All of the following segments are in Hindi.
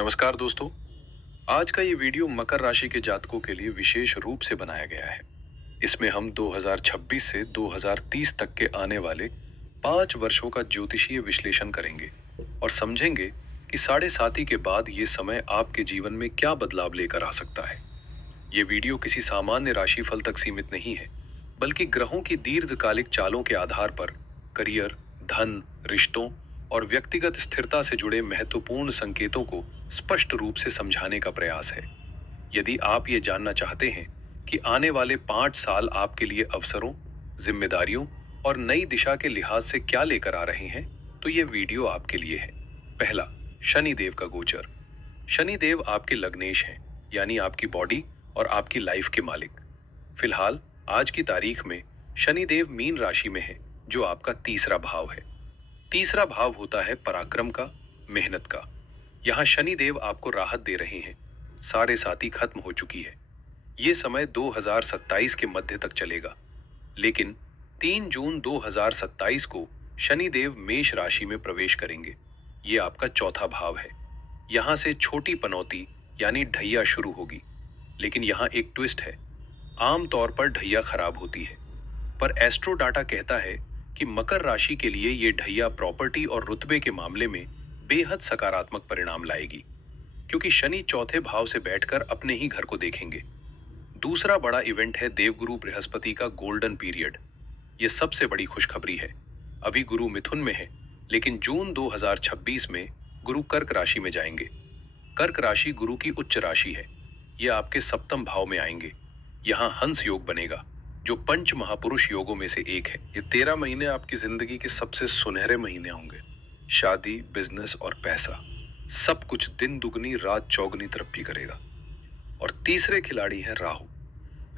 नमस्कार दोस्तों। आज का ये वीडियो मकर राशि के जातकों के लिए विशेष रूप से बनाया गया है। इसमें हम 2026 से 2030 तक के आने वाले 5 वर्षों का ज्योतिषीय विश्लेषण करेंगे और समझेंगे कि साढ़े साती के बाद ये समय आपके जीवन में क्या बदलाव लेकर आ सकता है। ये वीडियो किसी सामान्य राशिफल तक सीमित नहीं है, बल्कि ग्रहों की दीर्घकालिक चालों के आधार पर करियर, धन, रिश्तों और व्यक्तिगत स्थिरता से जुड़े महत्वपूर्ण संकेतों को स्पष्ट रूप से समझाने का प्रयास है। यदि आप ये जानना चाहते हैं कि आने वाले 5 साल आपके लिए अवसरों, जिम्मेदारियों और नई दिशा के लिहाज से क्या लेकर आ रहे हैं, तो ये वीडियो आपके लिए है। पहला, शनिदेव का गोचर। शनिदेव आपके लग्नेश हैं, यानी आपकी बॉडी और आपकी लाइफ के मालिक। फिलहाल आज की तारीख में शनिदेव मीन राशि में है, जो आपका तीसरा भाव है। तीसरा भाव होता है पराक्रम का, मेहनत का। यहाँ शनिदेव आपको राहत दे रहे हैं। साढ़े साती खत्म हो चुकी है। ये समय 2027 के मध्य तक चलेगा। लेकिन 3 जून 2027 को शनिदेव मेष राशि में प्रवेश करेंगे। ये आपका चौथा भाव है। यहाँ से छोटी पनौती यानी ढैया शुरू होगी। लेकिन यहाँ एक ट्विस्ट है। आमतौर पर ढैया खराब होती है, पर एस्ट्रो डाटा कहता है कि मकर राशि के लिए ये ढैया प्रॉपर्टी और रुतबे के मामले में बेहद सकारात्मक परिणाम लाएगी, क्योंकि शनि चौथे भाव से बैठकर अपने ही घर को देखेंगे। दूसरा बड़ा इवेंट है देवगुरु बृहस्पति का गोल्डन पीरियड। ये सबसे बड़ी खुशखबरी है। अभी गुरु मिथुन में है, लेकिन जून 2026 में गुरु कर्क राशि में जाएंगे। कर्क राशि गुरु की उच्च राशि है। ये आपके सप्तम भाव में आएंगे। यहाँ हंस योग बनेगा, जो पंच महापुरुष योगों में से एक है। ये 13 महीने आपकी जिंदगी के सबसे सुनहरे महीने होंगे। शादी, बिजनेस और पैसा, सब कुछ दिन दुगनी रात चौगनी तरक्की करेगा। और तीसरे खिलाड़ी हैं राहु।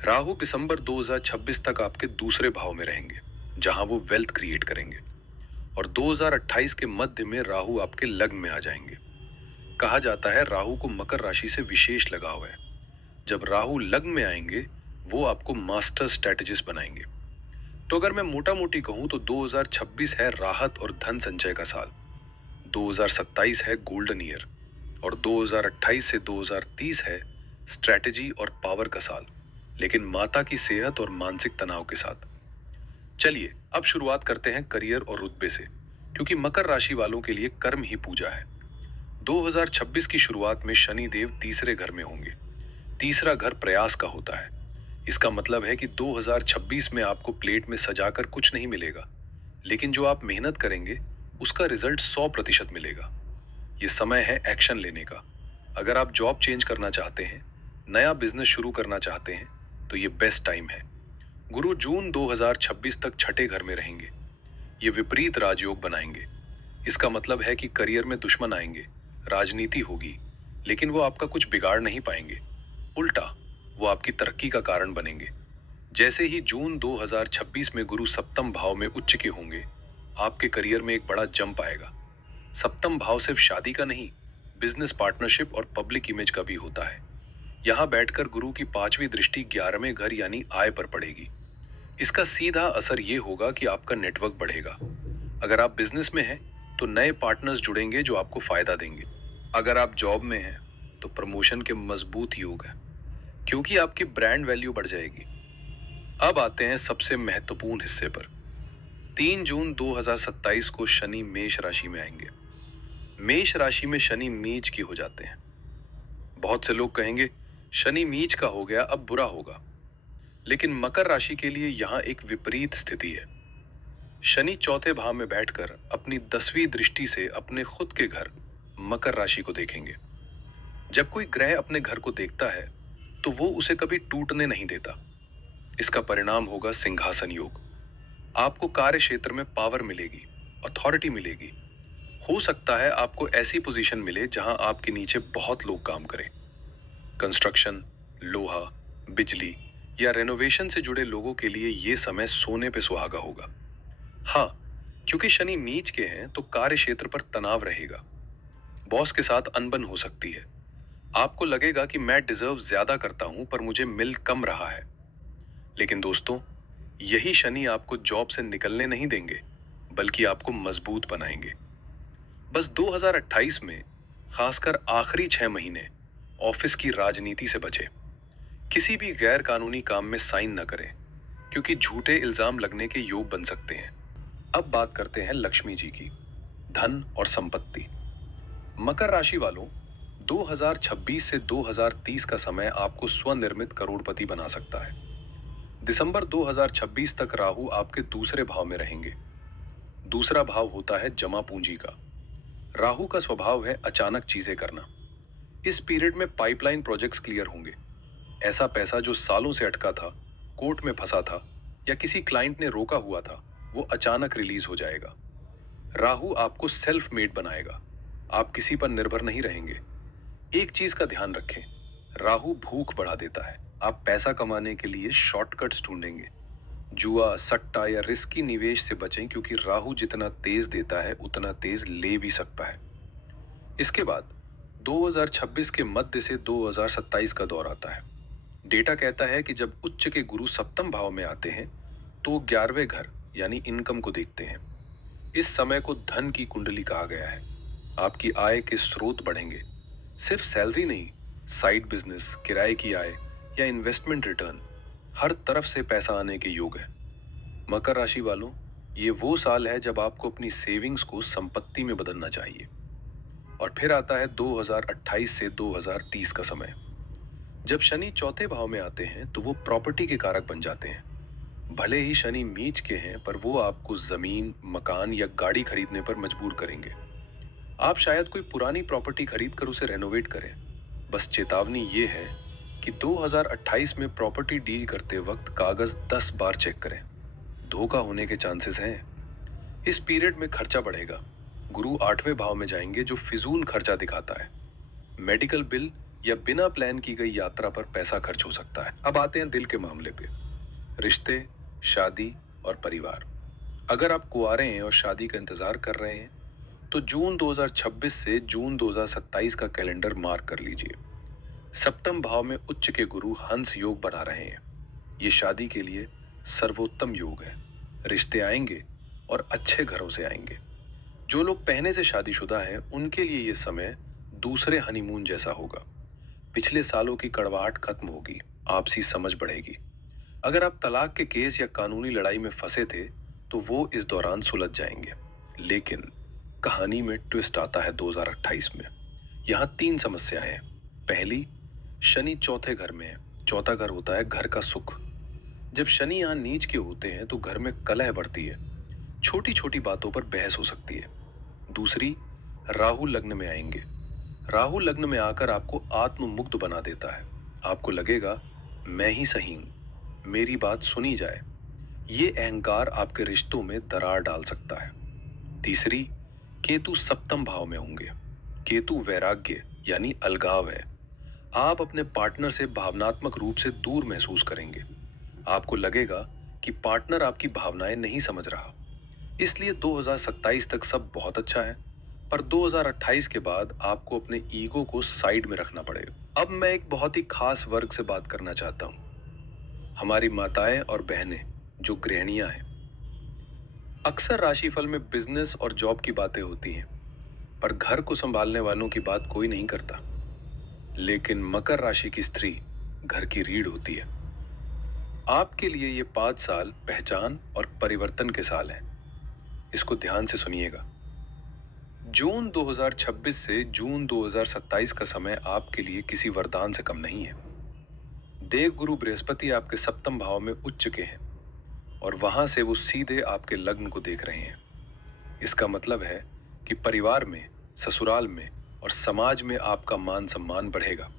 राहु दिसंबर 2026 तक आपके दूसरे भाव में रहेंगे, जहां वो वेल्थ क्रिएट करेंगे। और 2028 के मध्य में राहु आपके लग्न में आ जाएंगे। कहा जाता है राहु को मकर राशि से विशेष लगाव है। जब राहु लग्न में आएंगे, वो आपको मास्टर स्ट्रेटेजिस्ट बनाएंगे। तो अगर मैं मोटा मोटी कहूं तो 2026 है राहत और धन संचय का साल, 2027 है गोल्डन ईयर और 2028 से 2030 है स्ट्रेटेजी और पावर का साल, लेकिन माता की सेहत और मानसिक तनाव के साथ। चलिए अब शुरुआत करते हैं करियर और रुतबे से, क्योंकि मकर राशि वालों के लिए कर्म ही पूजा है। 2026 की शुरुआत में शनि देव तीसरे घर में होंगे। तीसरा घर प्रयास का होता है। इसका मतलब है कि 2026 में आपको प्लेट में सजाकर कुछ नहीं मिलेगा, लेकिन जो आप मेहनत करेंगे उसका रिजल्ट 100% मिलेगा। ये समय है एक्शन लेने का। अगर आप जॉब चेंज करना चाहते हैं, नया बिजनेस शुरू करना चाहते हैं, तो ये बेस्ट टाइम है। गुरु जून 2026 तक छठे घर में रहेंगे। ये विपरीत राजयोग बनाएंगे। इसका मतलब है कि करियर में दुश्मन आएंगे, राजनीति होगी, लेकिन वो आपका कुछ बिगाड़ नहीं पाएंगे। उल्टा, वो आपकी तरक्की का कारण बनेंगे। जैसे ही जून 2026 में गुरु सप्तम भाव में उच्च के होंगे, आपके करियर में एक बड़ा जंप आएगा। सप्तम भाव सिर्फ शादी का नहीं, बिजनेस पार्टनरशिप और पब्लिक इमेज का भी होता है। यहाँ बैठकर गुरु की पांचवी दृष्टि 11वें घर यानी आय पर पड़ेगी। इसका सीधा असर ये होगा कि आपका नेटवर्क बढ़ेगा। अगर आप बिजनेस में हैं, तो नए पार्टनर्स जुड़ेंगे जो आपको फायदा देंगे। अगर आप जॉब में हैं, तो प्रमोशन के मजबूत योग है, क्योंकि आपकी ब्रांड वैल्यू बढ़ जाएगी। अब आते हैं सबसे महत्वपूर्ण हिस्से पर। 3 जून 2027 को शनि मेष राशि में आएंगे। मेष राशि में शनि नीच की हो जाते हैं। बहुत से लोग कहेंगे शनि नीच का हो गया, अब बुरा होगा। लेकिन मकर राशि के लिए यहाँ एक विपरीत स्थिति है। शनि चौथे भाव में बैठकर अपनी 10वीं दृष्टि से अपने खुद के घर मकर राशि को देखेंगे। जब कोई ग्रह अपने घर को देखता है, तो वो उसे कभी टूटने नहीं देता। इसका परिणाम होगा सिंहासन योग। आपको कार्य क्षेत्र में पावर मिलेगी, अथॉरिटी मिलेगी। हो सकता है आपको ऐसी पोजीशन मिले जहां आपके नीचे बहुत लोग काम करें। कंस्ट्रक्शन, लोहा, बिजली या रेनोवेशन से जुड़े लोगों के लिए ये समय सोने पे सुहागा होगा। हाँ, क्योंकि शनि नीच के हैं, तो कार्य क्षेत्र पर तनाव रहेगा। बॉस के साथ अनबन हो सकती है। आपको लगेगा कि मैं डिजर्व ज्यादा करता हूं, पर मुझे मिल कम रहा है। लेकिन दोस्तों, यही शनि आपको जॉब से निकलने नहीं देंगे, बल्कि आपको मजबूत बनाएंगे। बस 2028 में खासकर आखिरी 6 महीने ऑफिस की राजनीति से बचे। किसी भी गैर कानूनी काम में साइन न करें, क्योंकि झूठे इल्जाम लगने के योग बन सकते हैं। अब बात करते हैं लक्ष्मी जी की, धन और संपत्ति। मकर राशि वालों, 2026 से 2030 का समय आपको स्वनिर्मित करोड़पति बना सकता है। दिसंबर 2026 तक राहु आपके दूसरे भाव में रहेंगे। दूसरा भाव होता है जमा पूंजी का। राहु का स्वभाव है अचानक चीजें करना। इस पीरियड में पाइपलाइन प्रोजेक्ट्स क्लियर होंगे। ऐसा पैसा जो सालों से अटका था, कोर्ट में फंसा था या किसी क्लाइंट ने रोका हुआ था, वो अचानक रिलीज हो जाएगा। राहु आपको सेल्फ मेड बनाएगा। आप किसी पर निर्भर नहीं रहेंगे। एक चीज का ध्यान रखें, राहु भूख बढ़ा देता है। आप पैसा कमाने के लिए शॉर्टकट्स ढूंढेंगे। जुआ, सट्टा या रिस्की निवेश से बचें, क्योंकि राहु जितना तेज देता है उतना तेज ले भी सकता है। इसके बाद 2026 के मध्य से 2027 का दौर आता है। डेटा कहता है कि जब उच्च के गुरु सप्तम भाव में आते हैं तो 11वें घर यानी इनकम को देखते हैं। इस समय को धन की कुंडली कहा गया है। आपकी आय के स्रोत बढ़ेंगे। सिर्फ सैलरी नहीं, साइड बिजनेस, किराए की आय या इन्वेस्टमेंट रिटर्न, हर तरफ से पैसा आने के योग है। मकर राशि वालों, ये वो साल है जब आपको अपनी सेविंग्स को संपत्ति में बदलना चाहिए। और फिर आता है 2028 से 2030 का समय। जब शनि चौथे भाव में आते हैं तो वो प्रॉपर्टी के कारक बन जाते हैं। भले ही शनि नीच के हैं, पर वो आपको जमीन, मकान या गाड़ी खरीदने पर मजबूर करेंगे। आप शायद कोई पुरानी प्रॉपर्टी खरीद कर उसे रेनोवेट करें। बस चेतावनी ये है कि 2028 में प्रॉपर्टी डील करते वक्त कागज 10 बार चेक करें। धोखा होने के चांसेस हैं। इस पीरियड में खर्चा बढ़ेगा। गुरु 8वें भाव में जाएंगे, जो फिजूल खर्चा दिखाता है। मेडिकल बिल या बिना प्लान की गई यात्रा पर पैसा खर्च हो सकता है। अब आते हैं दिल के मामले पे, रिश्ते, शादी और परिवार। अगर आप कुंवारे हैं और शादी का इंतजार कर रहे हैं तो जून 2026 से जून 2027 का कैलेंडर मार्क कर लीजिए। सप्तम भाव में उच्च के गुरु हंस योग बना रहे हैं। ये शादी के लिए सर्वोत्तम योग है। रिश्ते आएंगे और अच्छे घरों से आएंगे। जो लोग पहले से शादीशुदा हैं उनके लिए ये समय दूसरे हनीमून जैसा होगा। पिछले सालों की कड़वाहट खत्म होगी, आपसी समझ बढ़ेगी। अगर आप तलाक के केस या कानूनी लड़ाई में फंसे थे तो वो इस दौरान सुलझ जाएंगे। लेकिन कहानी में ट्विस्ट आता है 2028 में। यहाँ 3 समस्याएं हैं। पहली, शनि चौथे घर में है। चौथा घर होता है घर का सुख। जब शनि यहाँ नीच के होते हैं तो घर में कलह बढ़ती है। छोटी छोटी बातों पर बहस हो सकती है। दूसरी, राहु लग्न में आएंगे। राहु लग्न में आकर आपको आत्ममुग्ध बना देता है। आपको लगेगा मैं ही सही हूं, मेरी बात सुनी जाए। ये अहंकार आपके रिश्तों में दरार डाल सकता है। तीसरी, केतु सप्तम भाव में होंगे। केतु वैराग्य यानी अलगाव है। आप अपने पार्टनर से भावनात्मक रूप से दूर महसूस करेंगे। आपको लगेगा कि पार्टनर आपकी भावनाएं नहीं समझ रहा। इसलिए 2027 तक सब बहुत अच्छा है, पर 2028 के बाद आपको अपने ईगो को साइड में रखना पड़ेगा। अब मैं एक बहुत ही खास वर्ग से बात करना चाहता हूँ, हमारी माताएं और बहनें जो गृहिणियां हैं। अक्सर राशिफल में बिजनेस और जॉब की बातें होती हैं, पर घर को संभालने वालों की बात कोई नहीं करता। लेकिन मकर राशि की स्त्री घर की रीढ़ होती है। आपके लिए ये 5 साल पहचान और परिवर्तन के साल हैं। इसको ध्यान से सुनिएगा। जून 2026 से जून 2027 का समय आपके लिए किसी वरदान से कम नहीं है। देव गुरु बृहस्पति आपके सप्तम भाव में उच्च के हैं और वहां से वो सीधे आपके लग्न को देख रहे हैं। इसका मतलब है कि परिवार में, ससुराल में और समाज में आपका मान सम्मान बढ़ेगा।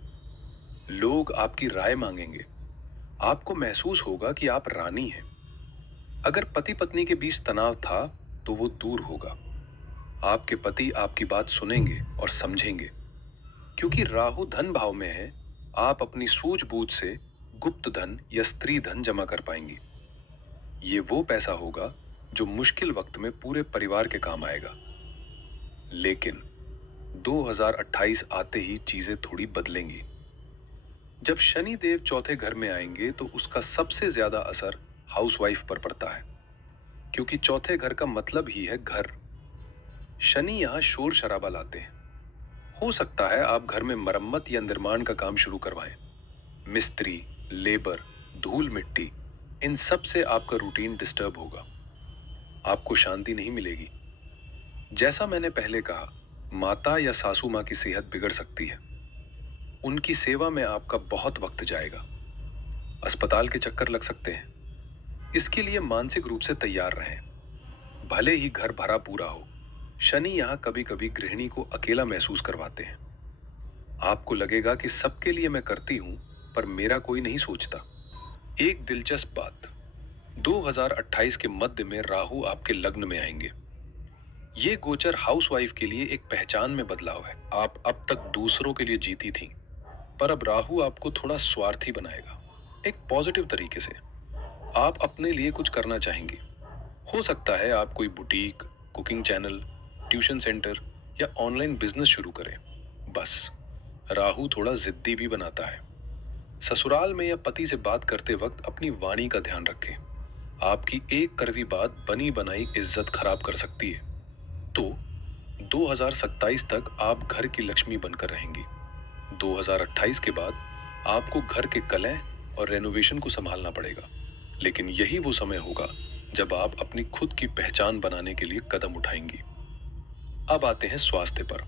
लोग आपकी राय मांगेंगे। आपको महसूस होगा कि आप रानी हैं। अगर पति पत्नी के बीच तनाव था तो वो दूर होगा। आपके पति आपकी बात सुनेंगे और समझेंगे। क्योंकि राहु धन भाव में है, आप अपनी सूझबूझ से गुप्त धन या स्त्री धन जमा कर पाएंगी। ये वो पैसा होगा जो मुश्किल वक्त में पूरे परिवार के काम आएगा। लेकिन 2028 आते ही चीजें थोड़ी बदलेंगी। जब शनि देव चौथे घर में आएंगे तो उसका सबसे ज्यादा असर हाउसवाइफ पर पड़ता है, क्योंकि चौथे घर का मतलब ही है घर। शनि यहाँ शोर शराबा लाते हैं। हो सकता है आप घर में मरम्मत या निर्माण का काम शुरू करवाएं। मिस्त्री, लेबर, धूल मिट्टी, इन सब से आपका रूटीन डिस्टर्ब होगा। आपको शांति नहीं मिलेगी। जैसा मैंने पहले कहा, माता या सासू माँ की सेहत बिगड़ सकती है। उनकी सेवा में आपका बहुत वक्त जाएगा। अस्पताल के चक्कर लग सकते हैं। इसके लिए मानसिक रूप से तैयार रहें। भले ही घर भरा पूरा हो, शनि यहाँ कभी कभी गृहिणी को अकेला महसूस करवाते हैं। आपको लगेगा कि सबके लिए मैं करती हूं, पर मेरा कोई नहीं सोचता। एक दिलचस्प बात, 2028 के मध्य में राहु आपके लग्न में आएंगे। ये गोचर हाउसवाइफ के लिए एक पहचान में बदलाव है। आप अब तक दूसरों के लिए जीती थी, पर अब राहु आपको थोड़ा स्वार्थी बनाएगा, एक पॉजिटिव तरीके से। आप अपने लिए कुछ करना चाहेंगे। हो सकता है आप कोई boutique, cooking channel, tuition centre या ऑनलाइन बिजनेस शुरू करें। बस राहु थोड़ा जिद्दी भी बनाता है। ससुराल में या पति से बात करते वक्त अपनी वाणी का ध्यान रखें। आपकी एक कड़वी बात बनी बनाई इज्जत खराब कर सकती है। तो 2027 तक आप घर की लक्ष्मी बनकर रहेंगी। 2028 के बाद आपको घर के कलह और रेनोवेशन को संभालना पड़ेगा। लेकिन यही वो समय होगा जब आप अपनी खुद की पहचान बनाने के लिए कदम उठाएंगी। अब आते हैं स्वास्थ्य पर।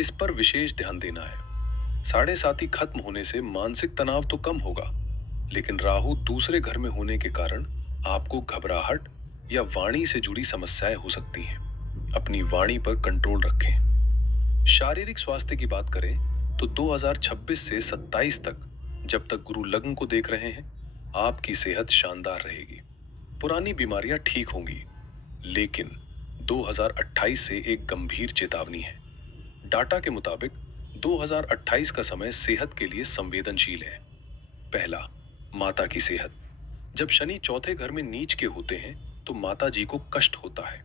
इस पर विशेष ध्यान देना है। साढ़े साथी खत्म होने से मानसिक तनाव तो कम होगा, लेकिन राहु दूसरे घर में होने के कारण आपको घबराहट या वाणी से जुड़ी समस्याएं हो सकती हैं। अपनी वाणी पर कंट्रोल रखें। शारीरिक स्वास्थ्य की बात करें तो 2026 से 27 तक, जब तक गुरु लग्न को देख रहे हैं, आपकी सेहत शानदार रहेगी। पुरानी बीमारियां ठीक होंगी, लेकिन 2028 से एक गंभीर चेतावनी है। डाटा के मुताबिक 2028 का समय सेहत के लिए संवेदनशील है। पहला, माता की सेहत। जब शनि चौथे घर में नीच के होते हैं तो माता जी को कष्ट होता है।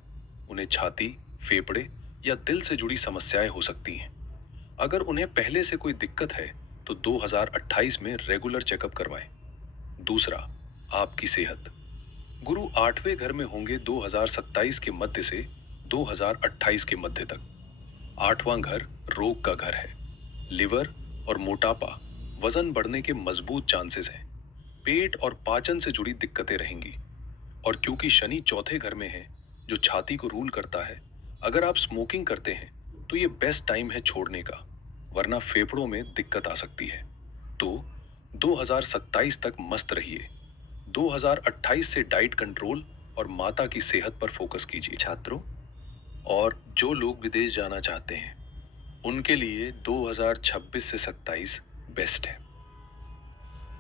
उन्हें छाती, फेफड़े या दिल से जुड़ी समस्याएं हो सकती हैं। अगर उन्हें पहले से कोई दिक्कत है तो 2028 में रेगुलर चेकअप करवाएं। दूसरा, आपकी सेहत। गुरु आठवें घर में होंगे 2027 के मध्य से 2028 के मध्य तक। आठवां घर रोग का घर है। लिवर और मोटापा, वजन बढ़ने के मजबूत चांसेस हैं। पेट और पाचन से जुड़ी दिक्कतें रहेंगी। और क्योंकि शनि चौथे घर में है, जो छाती को रूल करता है, अगर आप स्मोकिंग करते हैं तो ये बेस्ट टाइम है छोड़ने का, वरना फेफड़ों में दिक्कत आ सकती है। तो 2027 तक मस्त रहिए। 2028 से डाइट कंट्रोल और माता की सेहत पर फोकस कीजिए। छात्रों और जो लोग विदेश जाना चाहते हैं, उनके लिए 2026 से 27 बेस्ट है।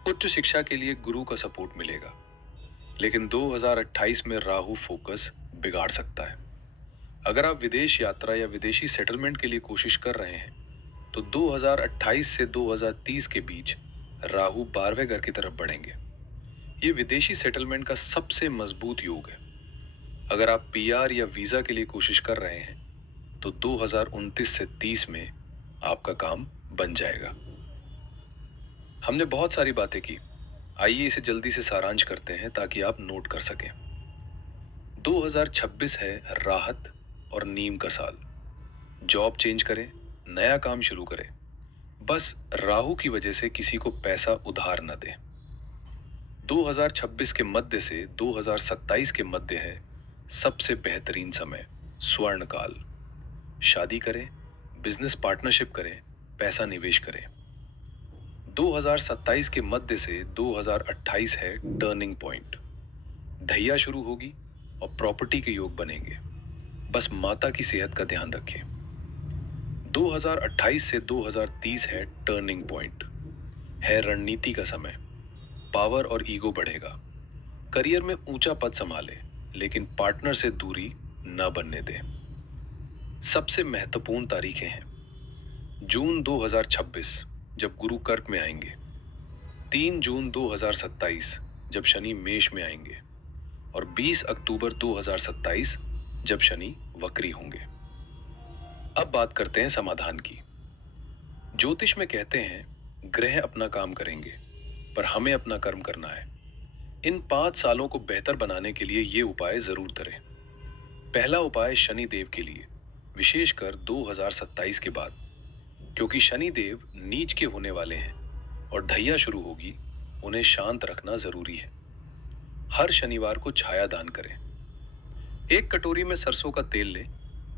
उच्च शिक्षा के लिए गुरु का सपोर्ट मिलेगा, लेकिन 2028 में राहु फोकस बिगाड़ सकता है। अगर आप विदेश यात्रा या विदेशी सेटलमेंट के लिए कोशिश कर रहे हैं तो 2028 से 2030 के बीच राहु 12वें घर की तरफ बढ़ेंगे। ये विदेशी सेटलमेंट का सबसे मजबूत योग है। अगर आप पीआर या वीजा के लिए कोशिश कर रहे हैं तो 2029 से 30 में आपका काम बन जाएगा। हमने बहुत सारी बातें की। आइए इसे जल्दी से सारांश करते हैं ताकि आप नोट कर सकें। 2026 है राहत और नीम का साल। जॉब चेंज करें, नया काम शुरू करें। बस राहु की वजह से किसी को पैसा उधार न दें। 2026 के मध्य से 2027 के मध्य है सबसे बेहतरीन समय, स्वर्ण काल। शादी करें, बिजनेस पार्टनरशिप करें, पैसा निवेश करें। 2027 के मध्य से 2028 है टर्निंग पॉइंट। ढैया शुरू होगी और प्रॉपर्टी के योग बनेंगे। बस माता की सेहत का ध्यान रखें। 2028 से 2030 है टर्निंग पॉइंट। है रणनीति का समय। पावर और ईगो बढ़ेगा। करियर में ऊंचा पद संभाले, लेकिन पार्टनर से दूरी न बनने दें। सबसे महत्वपूर्ण तारीखें हैं: जून 2026 जब गुरु कर्क में आएंगे, 3 जून 2027 जब शनि मेष में आएंगे, और 20 अक्टूबर 2027 जब शनि वक्री होंगे। अब बात करते हैं समाधान की। ज्योतिष में कहते हैं ग्रह अपना काम करेंगे, पर हमें अपना कर्म करना है। इन 5 सालों को बेहतर बनाने के लिए ये उपाय जरूर करें। पहला उपाय शनि देव के लिए, विशेषकर 2027 के बाद। क्योंकि शनि देव नीच के होने वाले हैं और ढैया शुरू होगी। उन्हें शांत रखना जरूरी है। हर शनिवार को छाया दान करें। एक कटोरी में सरसों का तेल लें,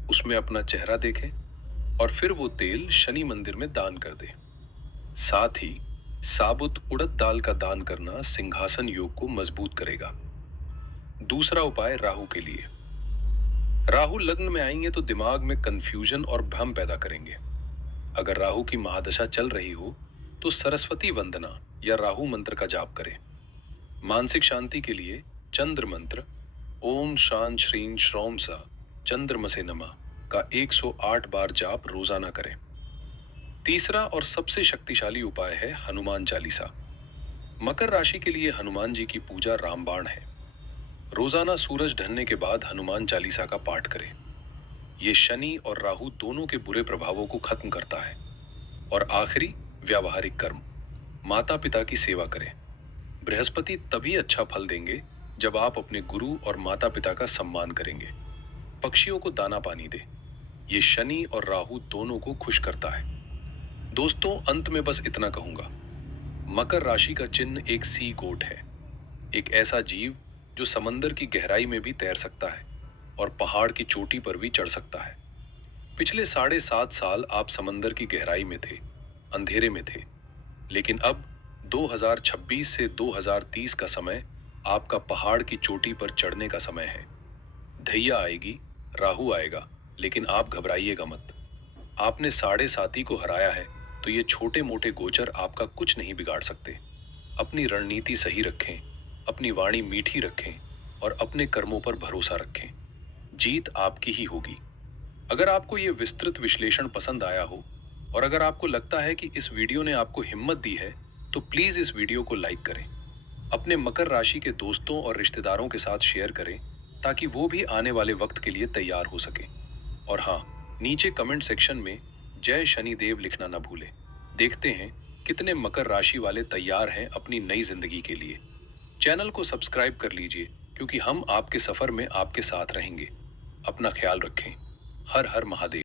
उसमें अपना चेहरा देखें और फिर वो तेल शनि मंदिर में दान कर दें। साथ ही साबुत उड़द दाल का दान करना सिंहासन योग को मजबूत करेगा। दूसरा उपाय राहु के लिए। राहु लग्न में आएंगे तो दिमाग में कंफ्यूजन और भ्रम पैदा करेंगे। अगर राहु की महादशा चल रही हो तो सरस्वती वंदना या राहु मंत्र का जाप करें। मानसिक शांति के लिए चंद्र मंत्र ओम शांत श्रीं श्रौम सा चंद्रमसे नमः का 108 बार जाप रोजाना करें। तीसरा और सबसे शक्तिशाली उपाय है हनुमान चालीसा। मकर राशि के लिए हनुमान जी की पूजा रामबाण है। रोजाना सूरज ढलने के बाद हनुमान चालीसा का पाठ करें। ये शनि और राहु दोनों के बुरे प्रभावों को खत्म करता है। और आखिरी, व्यावहारिक कर्म। माता पिता की सेवा करें। बृहस्पति तभी अच्छा फल देंगे जब आप अपने गुरु और माता पिता का सम्मान करेंगे। पक्षियों को दाना पानी दें। ये शनि और राहु दोनों को खुश करता है। दोस्तों, अंत में बस इतना कहूंगा, मकर राशि का चिन्ह एक सी गोट है। एक ऐसा जीव जो समंदर की गहराई में भी तैर सकता है और पहाड़ की चोटी पर भी चढ़ सकता है। पिछले 7.5 साल आप समंदर की गहराई में थे, अंधेरे में थे। लेकिन अब 2026 से 2030 का समय आपका पहाड़ की चोटी पर चढ़ने का समय है। ढैया आएगी, राहु आएगा, लेकिन आप घबराइएगा मत। आपने 7.5 को हराया है, तो ये छोटे मोटे गोचर आपका कुछ नहीं बिगाड़ सकते। अपनी रणनीति सही रखें, अपनी वाणी मीठी रखें और अपने कर्मों पर भरोसा रखें। जीत आपकी ही होगी। अगर आपको ये विस्तृत विश्लेषण पसंद आया हो और अगर आपको लगता है कि इस वीडियो ने आपको हिम्मत दी है, तो प्लीज इस वीडियो को लाइक करें। अपने मकर राशि के दोस्तों और रिश्तेदारों के साथ शेयर करें ताकि वो भी आने वाले वक्त के लिए तैयार हो सके। और हाँ, नीचे कमेंट सेक्शन में जय शनिदेव लिखना ना भूलें। देखते हैं कितने मकर राशि वाले तैयार हैं अपनी नई जिंदगी के लिए। चैनल को सब्सक्राइब कर लीजिए, क्योंकि हम आपके सफर में आपके साथ रहेंगे। अपना ख्याल रखें। हर हर महादेव।